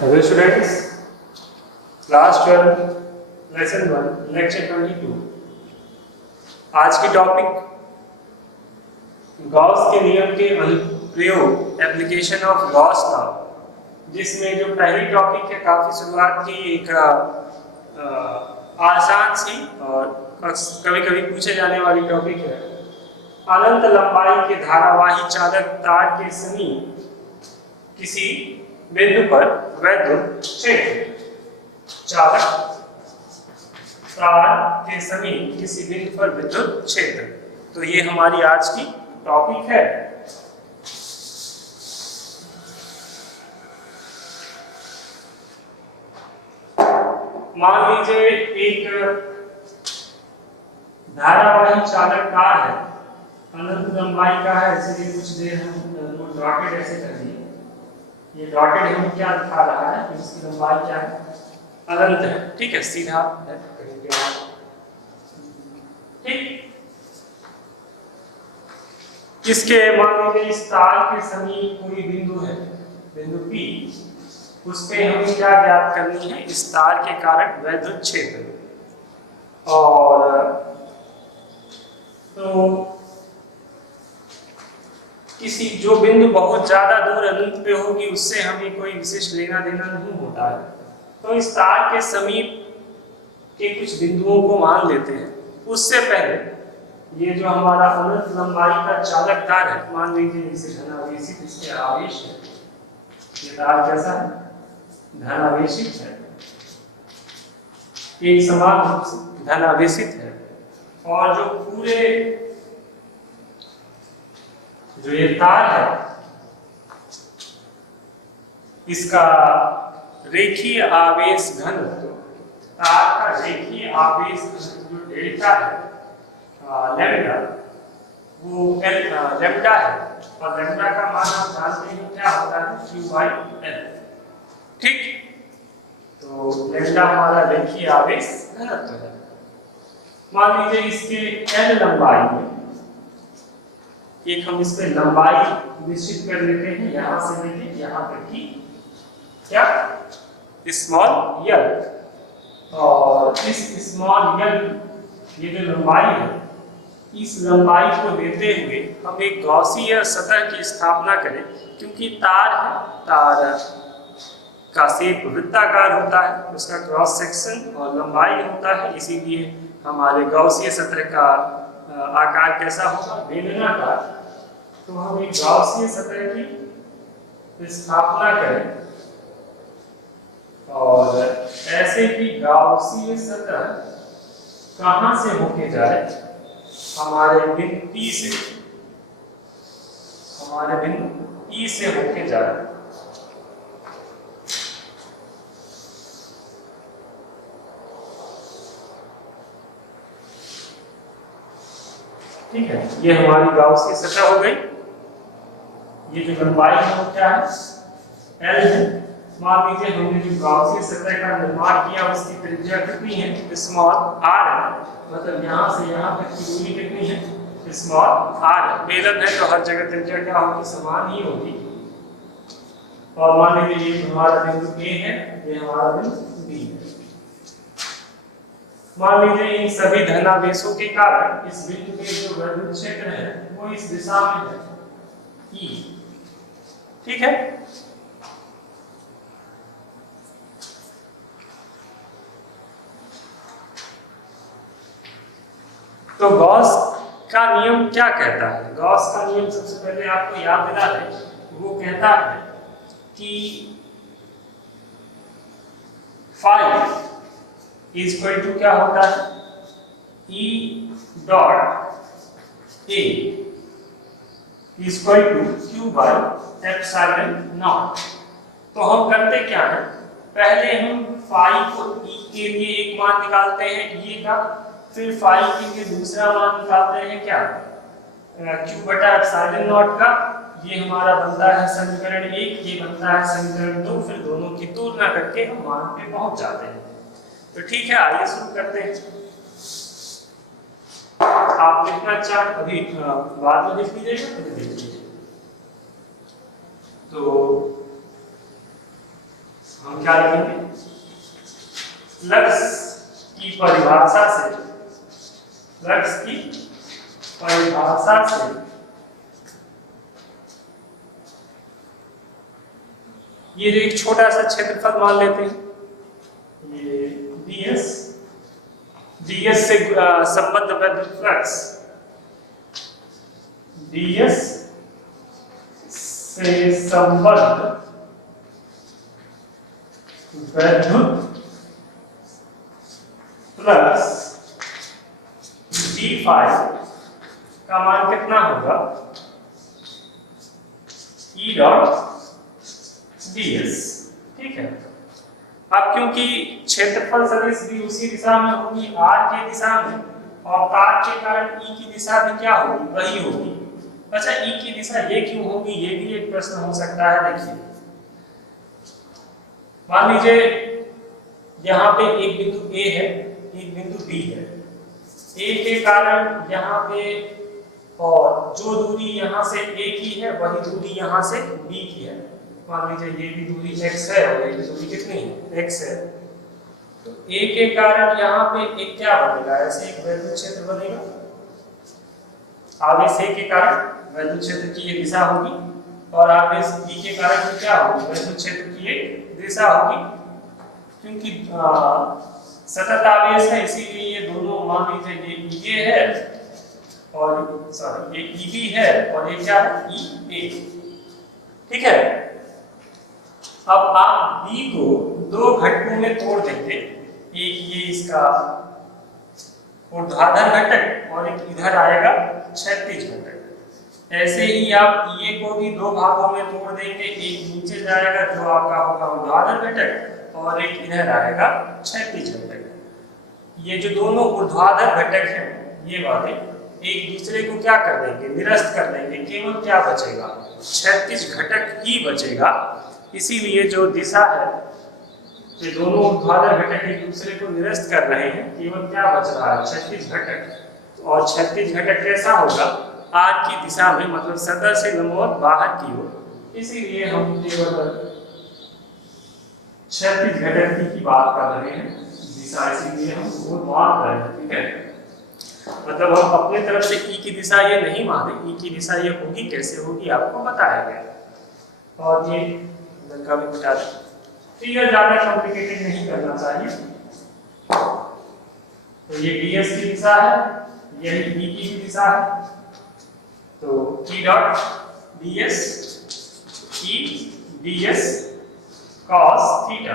Hello students, class 12 lesson 1 lecture 22। आज की topic Gauss के नियम के अनुप्रयोग, एप्लीकेशन ऑफ गॉस लॉ, जिसमें जो पहली टॉपिक है काफ़ी शुरुआत की एक आसान सी और कभी कभी पूछे जाने वाली टॉपिक है। अनंत लंबाई के धारावाही चालक तार के समीप किसी बिंदु पर वैद्युत क्षेत्र, चालक तार के समीप किसी बिंदु पर विद्युत क्षेत्र, तो ये हमारी आज की टॉपिक है। मान लीजिए एक धारावाही चालक तार है, अनंत लंबाई का है, इसलिए कुछ देर हम डॉटेड ऐसे कर दिए। ये डॉटेड हमें क्या दिखा रहा है कि इसकी लंबाई क्या है, अनंत है। ठीक है, सीधा है। ठीक, इसके मान लीजिए इस तार के समीप कोई बिंदु है, बिंदु P, उस पे हमें क्या ज्ञात करनी है, इस तार के कारण वैद्युत क्षेत्र। और तो किसी जो बिंदु बहुत ज्यादा दूर अनंत पे होगी उससे हमें कोई विशेष लेना देना नहीं होता है, तो इस तार के समीप के कुछ बिंदुओं को मान लेते हैं। उससे पहले ये जो हमारा अनंत लंबाई का चालक तार है, मान लीजिए इसे धनावेशित इसके आवेश है। ये तार कैसा है, धनावेशित है, एक समान रूप से धनावेशित है। और जो पूरे जो ये तार है, इसका रेखीय आवेश घनत्व, तार का रेखीय आवेश जो डेल्टा है, लैम्डा, वो लैम्डा है। और लैम्डा का मान आप जानते हैं क्या होता है, Q/L। ठीक, तो लैम्डा हमारा रेखीय आवेश घनत्व है। मान लीजिए इसके L लंबाई में एक हम इस पे लंबाई निश्चित कर लेते हैं, यहां से लेके यहां तक की, क्या, स्मॉल यल। और इस स्मॉल यल, ये जो लंबाई है, इस लंबाई को देते हुए हम एक गॉसीय सतह की स्थापना करें। क्योंकि तार है, तार का शेप वृत्ताकार होता है, उसका क्रॉस सेक्शन और लंबाई होता है, इसीलिए हमारे गॉसीय सतह का आकार कैसा होगा, बेलनाकार। तो हम एक गॉसीय सतह की स्थापना करें और ऐसे की गॉसीय सतह कहां से होके जाए, हमारे बिंदु P से, हमारे बिंदु P से होके जाए। ठीक है, ये हमारी गॉसीय सतह हो गई। ये जो लंबाई है वो क्या है, L है। मान लीजिए हमने जो गॉसीय सतह का निर्माण किया उसकी त्रिज्या कितनी है, स्मॉल r है। मतलब यहाँ से यहाँ तक की दूरी कितनी है, स्मॉल r है। बेलन है तो हर जगह त्रिज्या क्या होगी, समान ही होगी। और मान लीजिए ये हमारा बिंदु A है, ये हमारा बिंदु B है। मान लीजिए इन सभी धनावेशों के कारण इस बिंदु के जो वैद्युत क्षेत्र है वो इस दिशा में है, E। ठीक है, तो गॉस का नियम क्या कहता है। गॉस का नियम सबसे पहले आपको याद दिला दें, वो कहता है कि फाई इज इक्वल टू क्या होता है, E dot A is equal to Q/ε0। तो हम करते क्या है, पहले हम फाई को E के लिए एक मान निकालते हैं E का, फिर फाई के लिए दूसरा मान निकालते हैं क्या, Q/ε0 का। ये हमारा बनता है समीकरण 1, ये बनता है समीकरण 2। फिर दोनों की तुलना करके हम मान पे पहुंच जाते हैं। तो ठीक है, आइए शुरू करते हैं। आप लिखना चाह अभी बाद में लिख लीजिएगा, तो लिख लीजिए। तो हम क्या लिखेंगे, फ्लक्स की परिभाषा से, फ्लक्स की परिभाषा से ये जो एक छोटा सा क्षेत्रफल मान लेते हैं, ये ds, ds से संबद्ध वैद्युत फ्लक्स, ds से संबद्ध वैद्युत फ्लक्स d5 का मान कितना होगा, E डॉट ds। ठीक है, अब क्योंकि क्षेत्रफल सदिश भी उसी दिशा में होगी, r के दिशा में, और तार के कारण E की दिशा भी क्या होगी, वही होगी। अच्छा, E की दिशा ये क्यों होगी, ये भी एक प्रश्न हो सकता है। देखिए, मान लीजिए यहाँ पे एक बिंदु A है, एक बिंदु B है, A के कारण यहाँ पे, और जो दूरी यहाँ से A की है वही दूरी यहाँ से B की है। मान लीजिए ये भी दूरी x है और ये दूरी कितनी है, x है। तो A के कारण यहाँ पे एक क्या बनेगा, ऐसे एक वैद्युत क्षेत्र बनेगा। आवेश A के कारण वैद्युत क्षेत्र की ये दिशा होगी, और आवेश B के कारण क्या होगी, वैद्युत क्षेत्र की ये दिशा होगी। क्योंकि सतत आवेश है, इसीलिए ये दोनों, मान लीजिए ये है और सॉरी ये EB है और ये क्या है, EA। ठीक है, अब आप B को दो घटकों में तोड़ देंगे, एक ये इसका ऊर्ध्वाधर घटक और एक इधर आएगा क्षैतिज घटक। ऐसे ही आप EA को भी दो भागों में तोड़ देंगे, एक नीचे जाएगा जो आपका होगा ऊर्ध्वाधर घटक, और एक इधर आएगा क्षैतिज घटक। ये जो दोनों ऊर्ध्वाधर घटक हैं ये वाले एक दूसरे को क्या कर देंगे, निरस्त कर देंगे, केवल क्या बचेगा, क्षैतिज घटक ही बचेगा। इसीलिए जो दिशा है, ये दोनों ऊर्ध्वाधर घटक एक दूसरे को निरस्त कर रहे हैं, केवल क्या बच रहा है, क्षैतिज घटक। और क्षैतिज घटक कैसा होगा, r की दिशा में, मतलब सतह से लंबवत बाहर की ओर। इसीलिए हम केवल क्षैतिज घटक की बात कर रहे हैं, दिशा, इसीलिए हम वो मान रहे हैं। ठीक है, मतलब हम अपने तरफ से E की दिशा ये नहीं माने, E की दिशा ये होगी, कैसे होगी आपको बताया गया। और ये का भी बता दें, फिगर ज्यादा कॉम्प्लिकेटेड नहीं करना चाहिए। तो ये ds की दिशा है, यही E की भी दिशा है। तो E dot ds, E ds cos theta,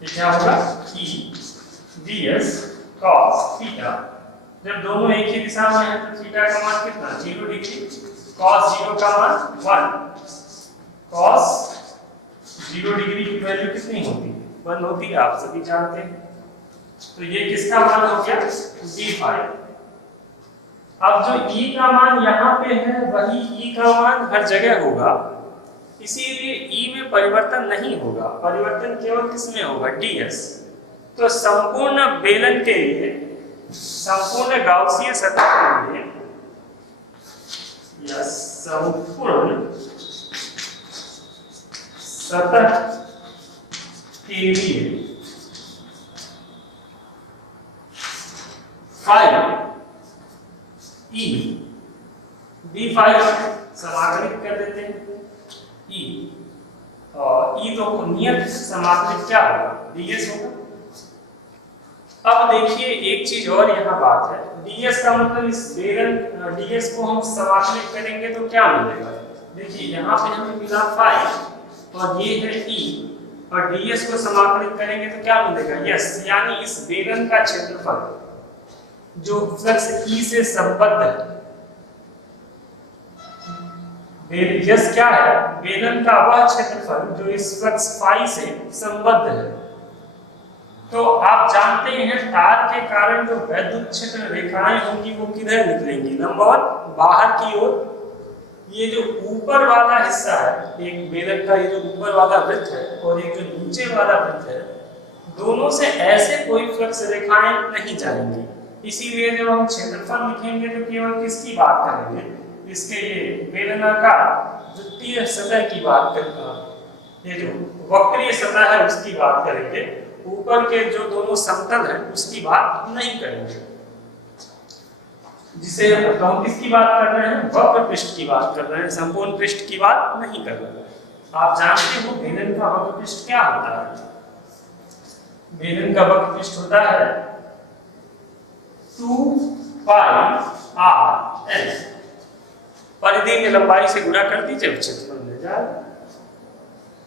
ये क्या होगा, E ds cos थीटा। जब दोनों एक ही दिशा में है तो थीटा का मान कितना, 0 डिग्री, cos 0 का मान 1, cos 0 डिग्री की वैल्यू कितनी होती है, 1 होती है, आप सभी जानते हैं। तो ये किसका मान हो गया, d5। अब जो E का मान यहाँ पे है वही E का मान हर जगह होगा, इसीलिए E में परिवर्तन नहीं होगा, परिवर्तन केवल किसमें होगा, ds। तो संपूर्ण बेलन के लिए, संपूर्ण गाउसियन सतह के लिए, या संपूर्ण सतह के लिए फाई E d5 समाकलित कर देते हैं E, और E तो नियत समाकलित क्या होगा, ds होगा। अब देखिए एक चीज और यहाँ बात है, ds का मतलब इस बेलन ds को हम समाकलित करेंगे तो क्या मिलेगा। देखिए यहाँ पे हमें मिला फाई और ये है E, और ds को समाकलित करेंगे तो क्या मिलेगा, यस, यानी इस बेलन का क्षेत्रफल जो फ्लक्स E से संबद्ध है, यस क्या है, बेलन का वह क्षेत्रफल जो इस फ्लक्स फाई से संबद्ध है। तो आप जानते हैं तार के कारण जो वैद्युत क्षेत्र रेखाएं होंगी वो किधर निकलेंगी, लंबवत बाहर की ओर। ये जो ऊपर वाला हिस्सा है, एक बेलन का ये जो ऊपर वाला वृत्त है और एक जो नीचे वाला वृत्त है, दोनों से ऐसे कोई फ्लक्स रेखाएं नहीं जाएंगी। इसीलिए जब हम क्षेत्रफल लिखेंगे तो केवल किसकी बात करेंगे, इसके ये बेलनाकार वृत्तीय सतह की बात करेंगे, ये जो वक्रीय सतह है उसकी बात करेंगे, ऊपर के जो दोनों समतल हैं उसकी बात नहीं करेंगे। जिसे हम किसकी बात कर रहे हैं, वक्र पृष्ठ की बात कर रहे हैं, संपूर्ण पृष्ठ की बात नहीं कर रहे हैं। आप जानते हो बेलन का वक्र पृष्ठ क्या होता है? बेलन का वक्र पृष्ठ होता है 2 पाई r l। परिधि में लंबाई से गुणा कर दीजिए, क्षेत्रफल मिल जाएगा।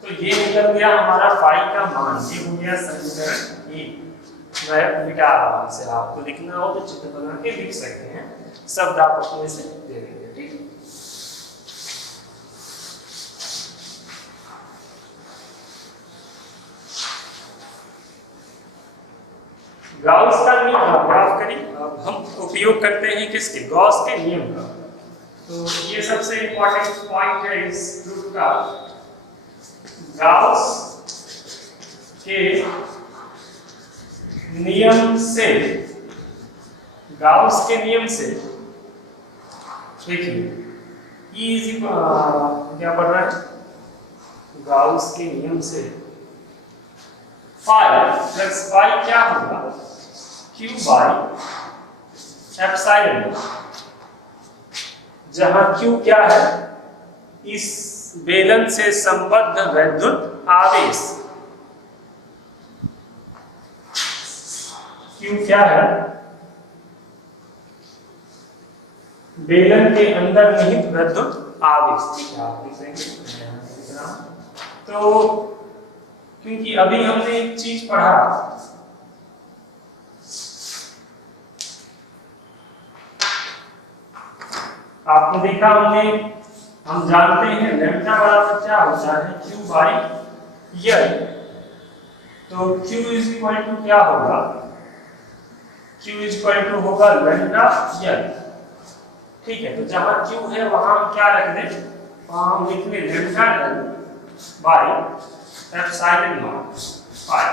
तो ये निकल गया हमारा फाई का मान, ये हो गया समीकरण 1। मैं मिटा रहा हूं इसे, आपको लिखना हो तो चित्र बना के लिख सकते हैं, शब्द आप अपने से दे देंगे, ठीक। गॉस का नियम माफ करिए, अब हम उपयोग करते हैं किसके, गॉस के नियम का। तो ये सबसे इंपॉर्टेंट पॉइंट है इस प्रूफ का। गॉस के नियम से, गॉस के नियम से देखिए E क्या पढ़ रहा है, गॉस के नियम से फाई प्लस फाई क्या होगा, Q बाई एप्सिलॉन, जहां Q क्या है, इस बेलन से संबद्ध वैद्युत आवेश। Q क्या है, बेलन के अंदर निहित वैद्युत आवेश। ठीक है, आप लिखेंगे। तो क्योंकि अभी हमने एक चीज पढ़ा, आपने देखा हमने, हम जानते हैं लैम्डा बराबर क्या होता है, Q बाई L। तो Q इज इक्वल टू क्या होगा, Q इज इक्वल टू होगा लैम्डा L। ठीक है, तो जहां Q है वहां हम क्या रख दें, वहां हम लिख लें lambda L by epsilon naught pi.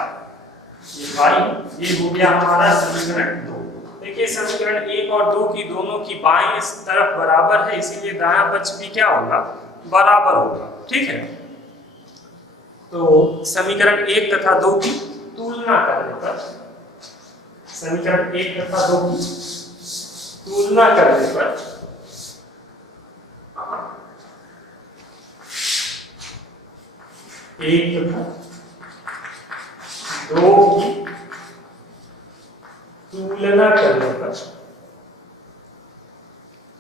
ये पाई, ये हो गया हमारा समीकरण 2। देखिए समीकरण 1 और 2 की दोनों की बाईं तरफ बराबर है, इसीलिए दायां पक्ष भी क्या होगा, बराबर होगा। ठीक है, तो समीकरण 1 तथा 2 की तुलना करने पर, समीकरण 1 तथा 2 की तुलना करने पर एक तथा 2 की तुलना करने पर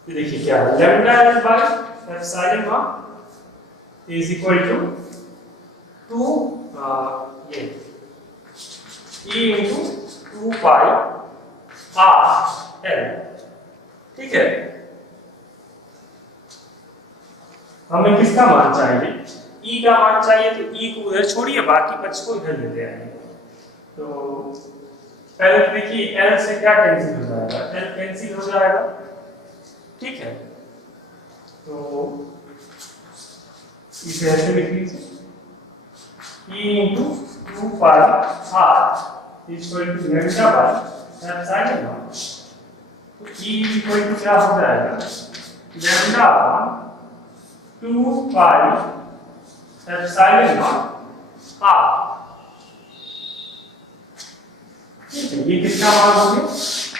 देखिए क्या है, lambda L by epsilon naught is equal to 2 ये E into 2 pi r l। ठीक है, हमें किसका मान चाहिए, E का मान चाहिए, तो E को उधर छोड़िए, बाकी पक्ष को इधर लेते आएंगे। तो पहले तो देखिए L से क्या कैंसिल हो जाएगा, L कैंसिल हो जाएगा। ठीक है, तो इसे ऐसे लिख लीजिए, E into 2 pi r equal to lambda by epsilon naught. तो E इक्वल टू क्या हो जाएगा, lambda by 2 pi epsilon naught r। ठीक है, ये किसका मान हो गया,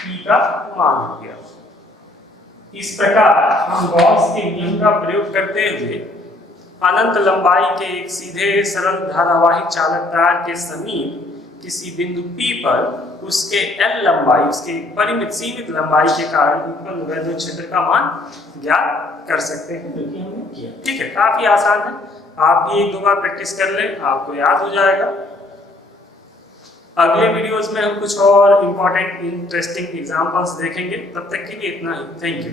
E का मान हो गया। इस प्रकार हम गॉस के नियम का प्रयोग करते हुए अनंत लंबाई के एक सीधे सरल धारावाही चालक तार के समीप किसी बिंदु P पर उसके L लंबाई, उसके परिमित सीमित लंबाई के कारण उत्पन्न वैद्युत क्षेत्र का मान ज्ञात कर सकते हैं, जो कि हमने किया। ठीक है, काफी आसान है, आप भी 1-2 बार प्रैक्टिस कर लें, आपको याद हो जाएगा। अगले वीडियोस में हम कुछ और इंपॉर्टेंट इंटरेस्टिंग एग्जांपल्स देखेंगे, तब तक के लिए इतना ही, थैंक यू।